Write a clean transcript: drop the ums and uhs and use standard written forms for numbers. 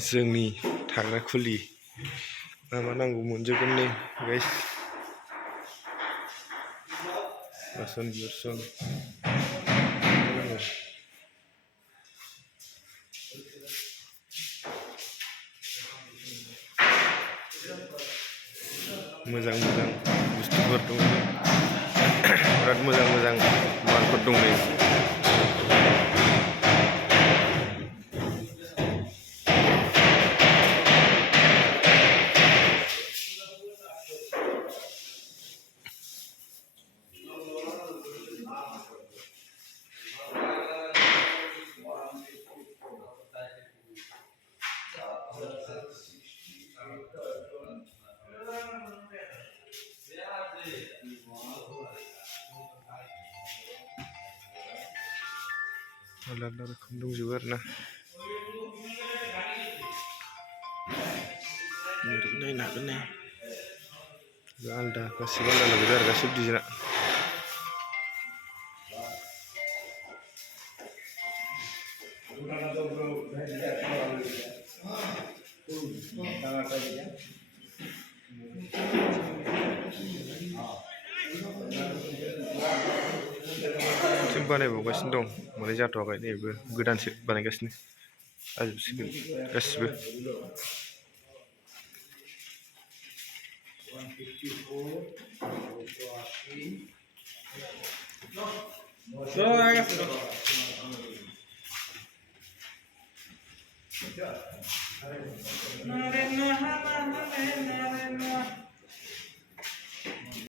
जोंनि थाग्रा खुलि मा नांगौ मोनजोबगोन नै गाइस बासन बुरसन मोजां मोजां बुस्थुफोर दं बिराद मोजां मोजां मालफोर दं नै आलादा रोखोम दंजोबो आरोना नायनो हागोन ने आलदा गासिबो आलदा आलदा आरो गासिबो डिजाइना बानायबावगासिनो दं माने जाथ'वाखै नैबो गोदानसो बानायगासिनो जाजोबसिगोन गासिबो